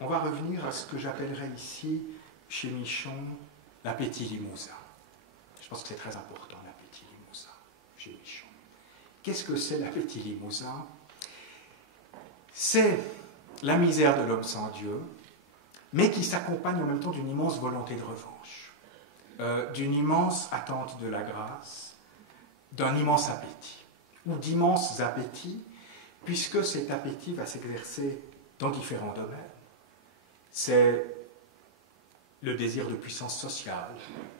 on va revenir à ce que j'appellerais ici, chez Michon, l'appétit limousin. Je pense que c'est très important, l'appétit limousin, chez Michon. Qu'est-ce que c'est l'appétit limousin? C'est la misère de l'homme sans Dieu, mais qui s'accompagne en même temps d'une immense volonté de revanche, d'une immense attente de la grâce, d'un immense appétit, ou d'immenses appétits, puisque cet appétit va s'exercer dans différents domaines. C'est le désir de puissance sociale.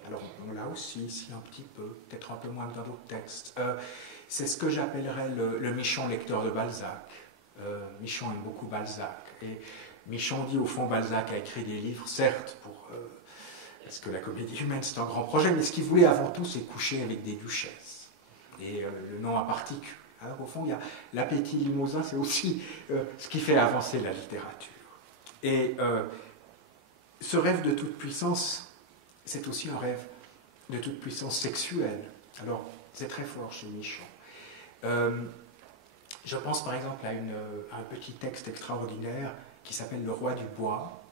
Alors, on l'a aussi ici un petit peu, peut-être un peu moins que dans d'autres textes. C'est ce que j'appellerais le Michon lecteur de Balzac. Michon aime beaucoup Balzac. Et Michon dit, au fond, Balzac a écrit des livres, certes, parce que la comédie humaine, c'est un grand projet, mais ce qu'il voulait avant tout, c'est coucher avec des duchesses. Et le nom à particule. Alors, au fond, il y a l'appétit limousin, c'est aussi ce qui fait avancer la littérature. Et ce rêve de toute puissance, c'est aussi un rêve de toute puissance sexuelle. Alors, c'est très fort chez Michon. Je pense par exemple à un petit texte extraordinaire qui s'appelle Le Roi du Bois.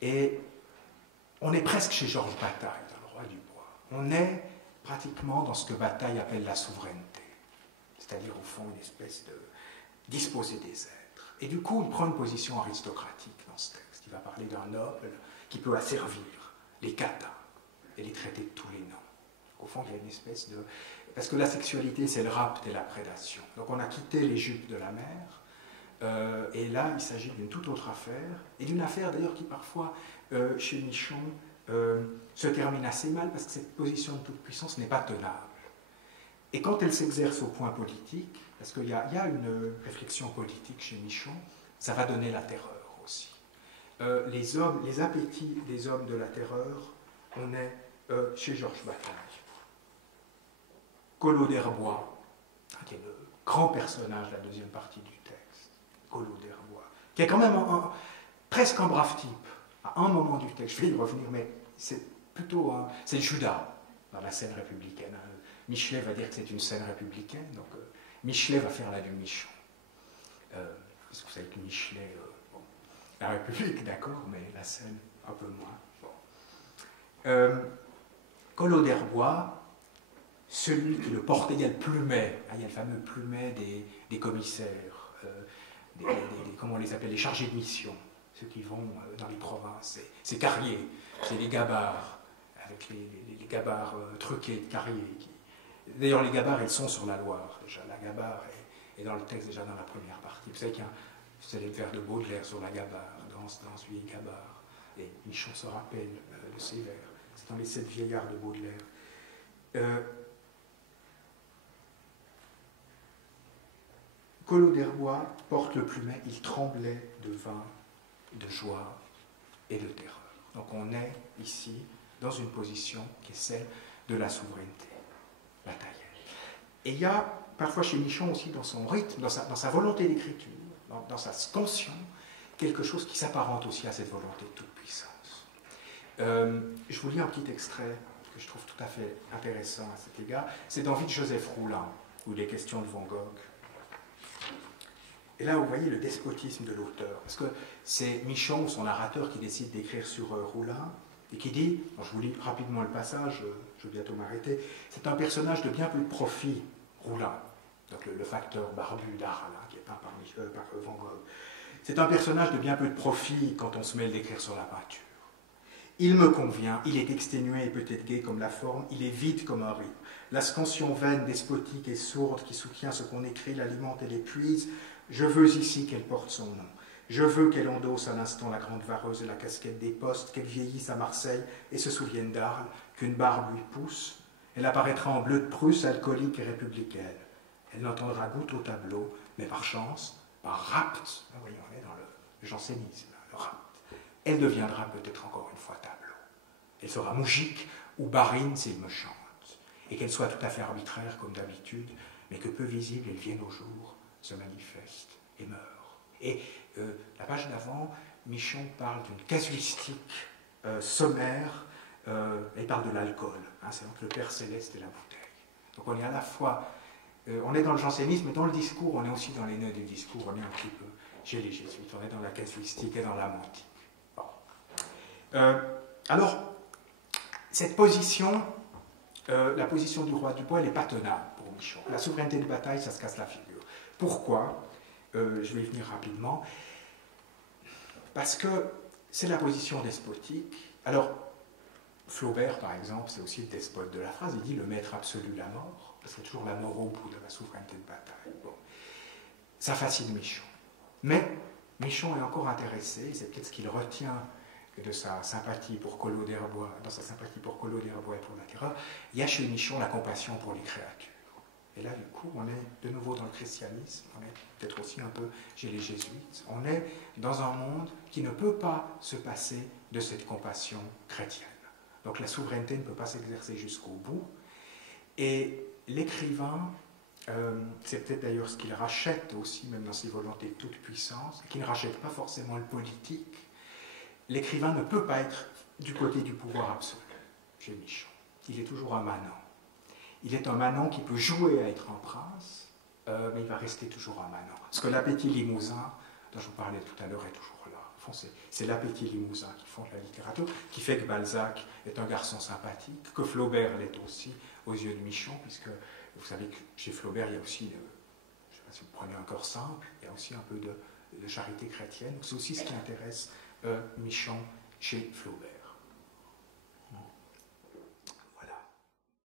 Et on est presque chez Georges Bataille, dans Le Roi du Bois. On est pratiquement dans ce que Bataille appelle la souveraineté. C'est-à-dire, au fond, une espèce de disposer des êtres. Et du coup, il prend une position aristocratique dans ce texte. Il va parler d'un noble qui peut asservir les catas et les traiter de tous les noms. Au fond, il y a une espèce de... Parce que la sexualité, c'est le rapt et la prédation. Donc on a quitté les jupes de la mer, et là, il s'agit d'une toute autre affaire, et d'une affaire d'ailleurs qui parfois, chez Michon, se termine assez mal, parce que cette position de toute puissance n'est pas tenable. Et quand elle s'exerce au point politique, parce qu'il y a une réflexion politique chez Michon, ça va donner la terreur aussi. Les appétits des hommes de la terreur, on est chez Georges Bataille. Collot d'Herbois, qui est le grand personnage de la deuxième partie du texte, Collot d'Herbois, qui est quand même presque un brave type, à un moment du texte. Je vais y revenir, mais c'est plutôt c'est Judas dans la scène républicaine. Michelet va dire que c'est une scène républicaine, donc Michelet va faire la du Michon. Parce que vous savez que Michelet, bon, la République, d'accord, mais la scène, un peu moins. Bon. Collot d'Herbois, celui qui le portait, il y a le plumet, il y a le fameux plumet des commissaires, comment on les appelle, les chargés de mission, ceux qui vont dans les provinces, c'est Carrier, c'est les gabards, avec les gabards truqués de Carrier. D'ailleurs, les gabards, ils sont sur la Loire, déjà. La gabarre est dans le texte, déjà dans la première partie. Vous savez qu'il y a le vers de Baudelaire sur la gabarre, dans ce vieil gabard. Et Michon se rappelle de ces vers. C'est dans les 7 vieillards de Baudelaire. Collot d'Herbois porte le plumet, il tremblait de vin, de joie et de terreur. Donc on est ici dans une position qui est celle de la souveraineté bataillelle. Et il y a parfois chez Michon aussi dans son rythme, dans sa volonté d'écriture, dans sa scansion, quelque chose qui s'apparente aussi à cette volonté de toute puissance. Je vous lis un petit extrait que je trouve tout à fait intéressant à cet égard. C'est dans Vie de Joseph Roulin, où il est question de Van Gogh. Et là, vous voyez le despotisme de l'auteur, parce que c'est Michon, son narrateur, qui décide d'écrire sur Roulin, et qui dit, bon, je vous lis rapidement le passage, je vais bientôt m'arrêter, c'est un personnage de bien plus de profit, Roulin, donc le facteur barbu d'Arles, qui est peint par Van Gogh. C'est un personnage de bien peu de profit quand on se mêle d'écrire sur la peinture. Il me convient, il est exténué et peut-être gai comme la forme, il est vide comme un rythme. La scansion vaine, despotique et sourde qui soutient ce qu'on écrit, l'alimente et l'épuise. Je veux ici qu'elle porte son nom. Je veux qu'elle endosse à l'instant la grande vareuse et la casquette des postes, qu'elle vieillisse à Marseille et se souvienne d'Arles, qu'une barbe lui pousse. Elle apparaîtra en bleu de Prusse, alcoolique et républicaine. Elle n'entendra goutte au tableau, mais par chance, par rapt, vous voyez, on est dans le jansénisme, le rapt. Elle deviendra peut-être encore une fois tableau. Elle sera moujique ou barine s'il me chante. Et qu'elle soit tout à fait arbitraire comme d'habitude, mais que peu visible, elle vienne au jour, se manifeste et meurt. Et la page d'avant, Michon parle d'une casuistique sommaire, elle parle de l'alcool, c'est entre le Père Céleste et la bouteille. Donc on est à la fois, on est dans le jansénisme, mais dans le discours, on est aussi dans les nœuds du discours, on est un petit peu chez les jésuites, on est dans la casuistique et dans la montique. Bon. Alors, cette position, la position du roi du bois, elle n'est pas tenable pour Michon. La souveraineté de bataille, ça se casse la figure. Pourquoi? Je vais y venir rapidement. Parce que c'est la position despotique. Alors, Flaubert, par exemple, c'est aussi le despote de la phrase, il dit le maître absolu, la mort, parce qu'il y a toujours la mort au bout de la souveraineté de bataille. Bon. Ça fascine Michon. Mais Michon est encore intéressé, c'est peut-être ce qu'il retient de sa sympathie pour Collot d'Herbois, dans sa sympathie pour Collot d'Herbois et pour la terreur, il y a chez Michon la compassion pour les créatures. Et là, du coup, on est de nouveau dans le christianisme, on est peut-être aussi un peu chez les jésuites, on est dans un monde qui ne peut pas se passer de cette compassion chrétienne. Donc la souveraineté ne peut pas s'exercer jusqu'au bout. Et l'écrivain, c'est peut-être d'ailleurs ce qu'il rachète aussi, même dans ses volontés de toute puissance, qui ne rachète pas forcément le politique. L'écrivain ne peut pas être du côté du pouvoir absolu, chez Michon. Il est toujours un manant. Il est un manant qui peut jouer à être un prince, mais il va rester toujours un manant. Parce que l'appétit limousin, dont je vous parlais tout à l'heure, est toujours là. Au fond, c'est l'appétit limousin qui fonde la littérature, qui fait que Balzac est un garçon sympathique, que Flaubert l'est aussi aux yeux de Michon, puisque vous savez que chez Flaubert, il y a aussi, je ne sais pas si vous prenez un corps simple, il y a aussi un peu de charité chrétienne. C'est aussi ce qui intéresse Michon chez Flaubert.